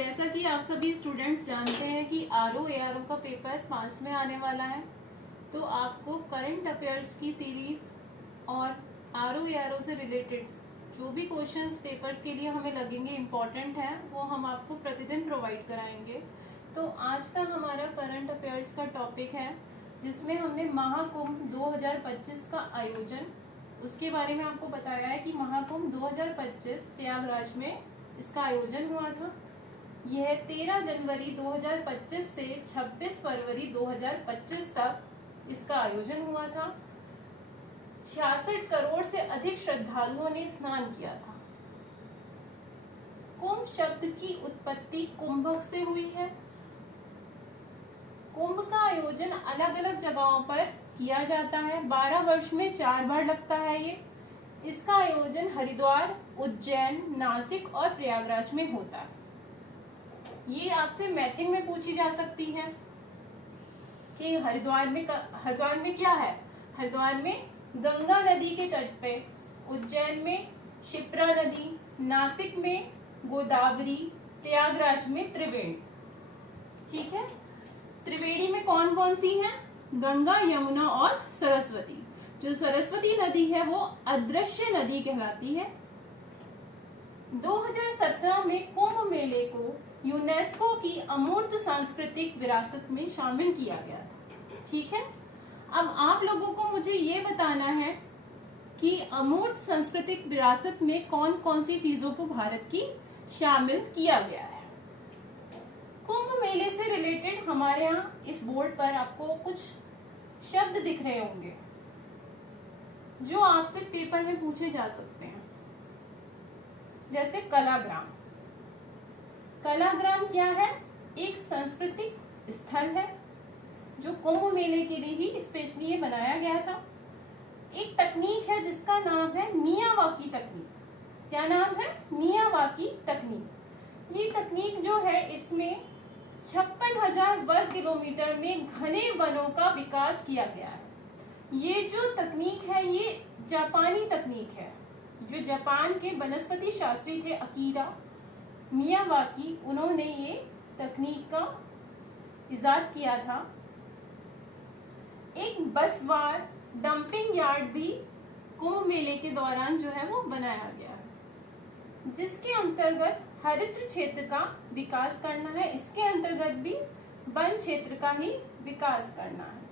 जैसा कि आप सभी स्टूडेंट्स जानते हैं कि आरओ एआरओ का पेपर मार्च में आने वाला है, तो आपको करंट अफेयर्स की सीरीज और आरओ एआरओ से रिलेटेड जो भी क्वेश्चंस पेपर्स के लिए हमें लगेंगे इम्पॉर्टेंट है वो हम आपको प्रतिदिन प्रोवाइड कराएंगे। तो आज का हमारा करंट अफेयर्स का टॉपिक है जिसमें हमने महाकुंभ 2025 का आयोजन, उसके बारे में आपको बताया है कि महाकुंभ 2025 प्रयागराज में इसका आयोजन हुआ था। यह 13 जनवरी 2025 से 26 फरवरी 2025 तक इसका आयोजन हुआ था। 66 करोड़ से अधिक श्रद्धालुओं ने स्नान किया था। कुंभ शब्द की उत्पत्ति कुंभक से हुई है। कुंभ का आयोजन अलग अलग जगहों पर किया जाता है। 12 वर्ष में 4 बार लगता है ये। इसका आयोजन हरिद्वार, उज्जैन, नासिक और प्रयागराज में होता है। ये आपसे मैचिंग में पूछी जा सकती है कि हरिद्वार में क्या है। हरिद्वार में गंगा नदी के तट पे, उज्जैन में शिप्रा नदी, नासिक में गोदावरी, प्रयागराज में त्रिवेणी। ठीक है, त्रिवेणी में कौन कौन सी है? गंगा, यमुना और सरस्वती। जो सरस्वती नदी है वो अदृश्य नदी कहलाती है। 2017 में कुंभ मेले को यूनेस्को की अमूर्त सांस्कृतिक विरासत में शामिल किया गया था। ठीक है, अब आप लोगों को मुझे ये बताना है कि अमूर्त सांस्कृतिक विरासत में कौन कौन सी चीजों को भारत की शामिल किया गया है। कुंभ मेले से रिलेटेड हमारे यहाँ इस बोर्ड पर आपको कुछ शब्द दिख रहे होंगे जो आपसे पेपर में पूछे जा सकते हैं, जैसे कलाग्राम। कलाग्राम क्या है? एक सांस्कृतिक स्थल है जो कुंभ मेले के लिए ही स्पेशली ये बनाया गया था। एक तकनीक है जिसका नाम है मियावाकी तकनीक। क्या नाम है? मियावाकी तकनीक। ये तकनीक जो है इसमें 56,000 वर्ग किलोमीटर में घने वनों का विकास किया गया है। ये जो तकनीक है ये जापानी तकनीक है। जो जापान के वनस्पति शास्त्री थे अकीरा मियावाकी, उन्होंने ये तकनीक का इजाद किया था। एक बसवार डंपिंग यार्ड भी कुंभ मेले के दौरान जो है वो बनाया गया है, जिसके अंतर्गत हरित क्षेत्र का विकास करना है। इसके अंतर्गत भी वन क्षेत्र का ही विकास करना है।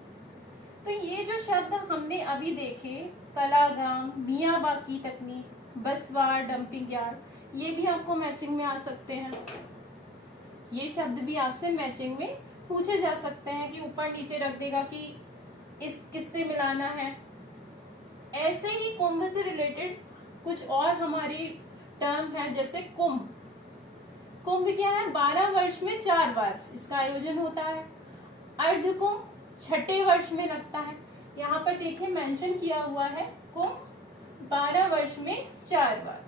तो ये जो शब्द हमने अभी देखे, कलाग्राम, मियावाकी तकनीक, बसवार, डंपिंग यार्ड, ये भी आपको मैचिंग में आ सकते हैं। ये शब्द भी आपसे मैचिंग में पूछे जा सकते हैं कि ऊपर नीचे रख देगा कि इस किससे मिलाना है। ऐसे ही कुंभ से रिलेटेड कुछ और हमारी टर्म है, जैसे कुंभ। कुंभ क्या है? 12 वर्ष में 4 बार इसका आयोजन होता है। अर्ध कुंभ 6ठे वर्ष में लगता है। यहाँ पर देखिए मेंशन किया हुआ है, कुंभ 12 वर्ष में 4 बार।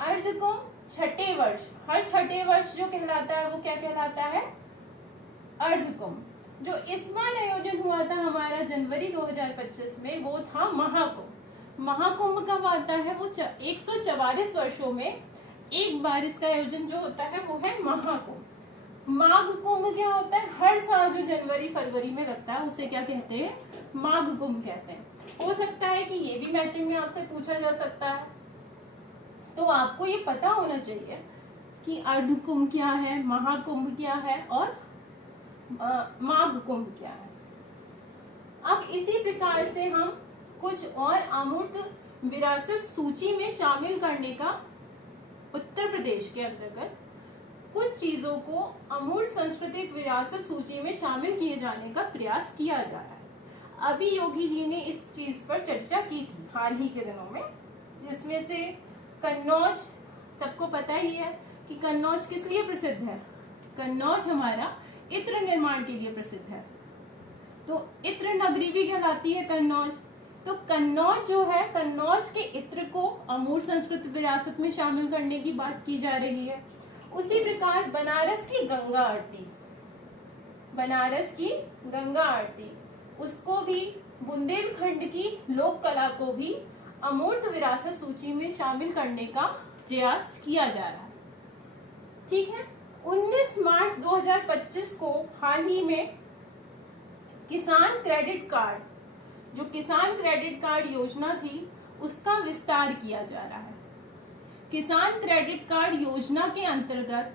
अर्ध कुंभ 6ठे वर्ष, हर 6ठे वर्ष जो कहलाता है वो क्या कहलाता है? अर्ध कुंभ। जो इस बार आयोजन हुआ था हमारा जनवरी 2025 में, वो था महाकुंभ। महाकुंभ कब आता है? वो 144 वर्षों में एक बार इसका आयोजन जो होता है वो है महाकुंभ। माघ कुंभ क्या होता है? हर साल जो जनवरी फरवरी में लगता है उसे क्या कहते हैं? माघ कुंभ कहते हैं। हो सकता है कि ये भी मैचिंग में आपसे पूछा जा सकता है। तो आपको ये पता होना चाहिए कि अर्ध कुंभ क्या है, महाकुंभ क्या है और माघ कुंभ क्या है। अब इसी प्रकार से हम कुछ और अमूर्त विरासत सूची में शामिल करने का उत्तर प्रदेश के अंतर्गत कुछ चीजों को अमूर्त सांस्कृतिक विरासत सूची में शामिल किए जाने का प्रयास किया जा रहा है। अभी योगी जी ने इस चीज पर चर्चा की थी हाल ही के दिनों में, जिसमें से कन्नौज, सबको पता ही है कि कन्नौज किस लिए प्रसिद्ध है। कन्नौज हमारा इत्र निर्माण के लिए प्रसिद्ध है, तो इत्र नगरी भी कहलाती है कन्नौज। तो कन्नौज जो है, कन्नौज के इत्र को अमूर्त सांस्कृतिक विरासत में शामिल करने की बात की जा रही है। उसी प्रकार बनारस की गंगा आरती, बनारस की गंगा आरती, उसको भी, बुंदेलखंड की लोक कला को भी अमूर्त विरासत सूची में शामिल करने का प्रयास किया जा रहा है। ठीक है, 19 मार्च 2025 को हाल ही में किसान क्रेडिट कार्ड, जो किसान क्रेडिट कार्ड योजना थी, उसका विस्तार किया जा रहा है। किसान क्रेडिट कार्ड योजना के अंतर्गत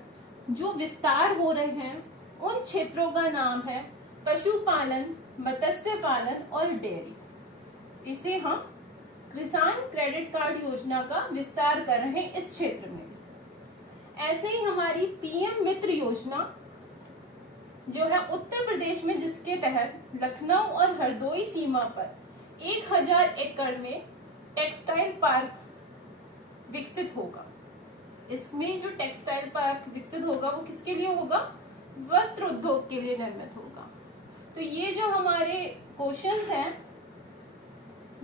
जो विस्तार हो रहे हैं उन क्षेत्रों का नाम है पशुपालन, मत्स्य पालन और डेयरी। इसे हम किसान क्रेडिट कार्ड योजना का विस्तार कर रहे हैं इस क्षेत्र में। ऐसे ही हमारी पीएम मित्र योजना जो है उत्तर प्रदेश में, जिसके तहत लखनऊ और हरदोई सीमा पर 1000 एकड़ में टेक्सटाइल पार्क विकसित होगा। इसमें जो टेक्सटाइल पार्क विकसित होगा वो किसके लिए होगा? वस्त्र उद्योग के लिए निर्मित होगा। तो ये जो हमारे क्वेश्चंस हैं,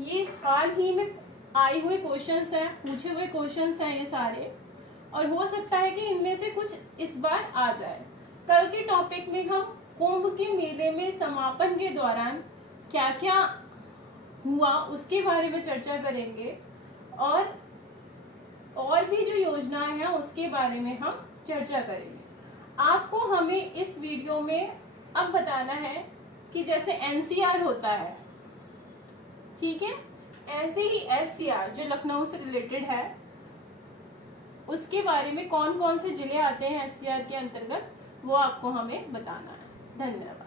ये हाल ही में आए हुए क्वेश्चंस हैं, पूछे हुए क्वेश्चंस हैं ये सारे, और हो सकता है कि इनमें से कुछ इस बार आ जाए। कल के टॉपिक में हम कुंभ के मेले में समापन के दौरान क्या क्या हुआ उसके बारे में चर्चा करेंगे, और भी जो योजनाएं हैं उसके बारे में हम चर्चा करेंगे। आपको हमें इस वीडियो में अब बताना है कि जैसे एनसीआर होता है, ठीक है, ऐसे ही एससीआर जो लखनऊ से रिलेटेड है, उसके बारे में कौन कौन से जिले आते हैं एससीआर के अंतर्गत, वो आपको हमें बताना है। धन्यवाद।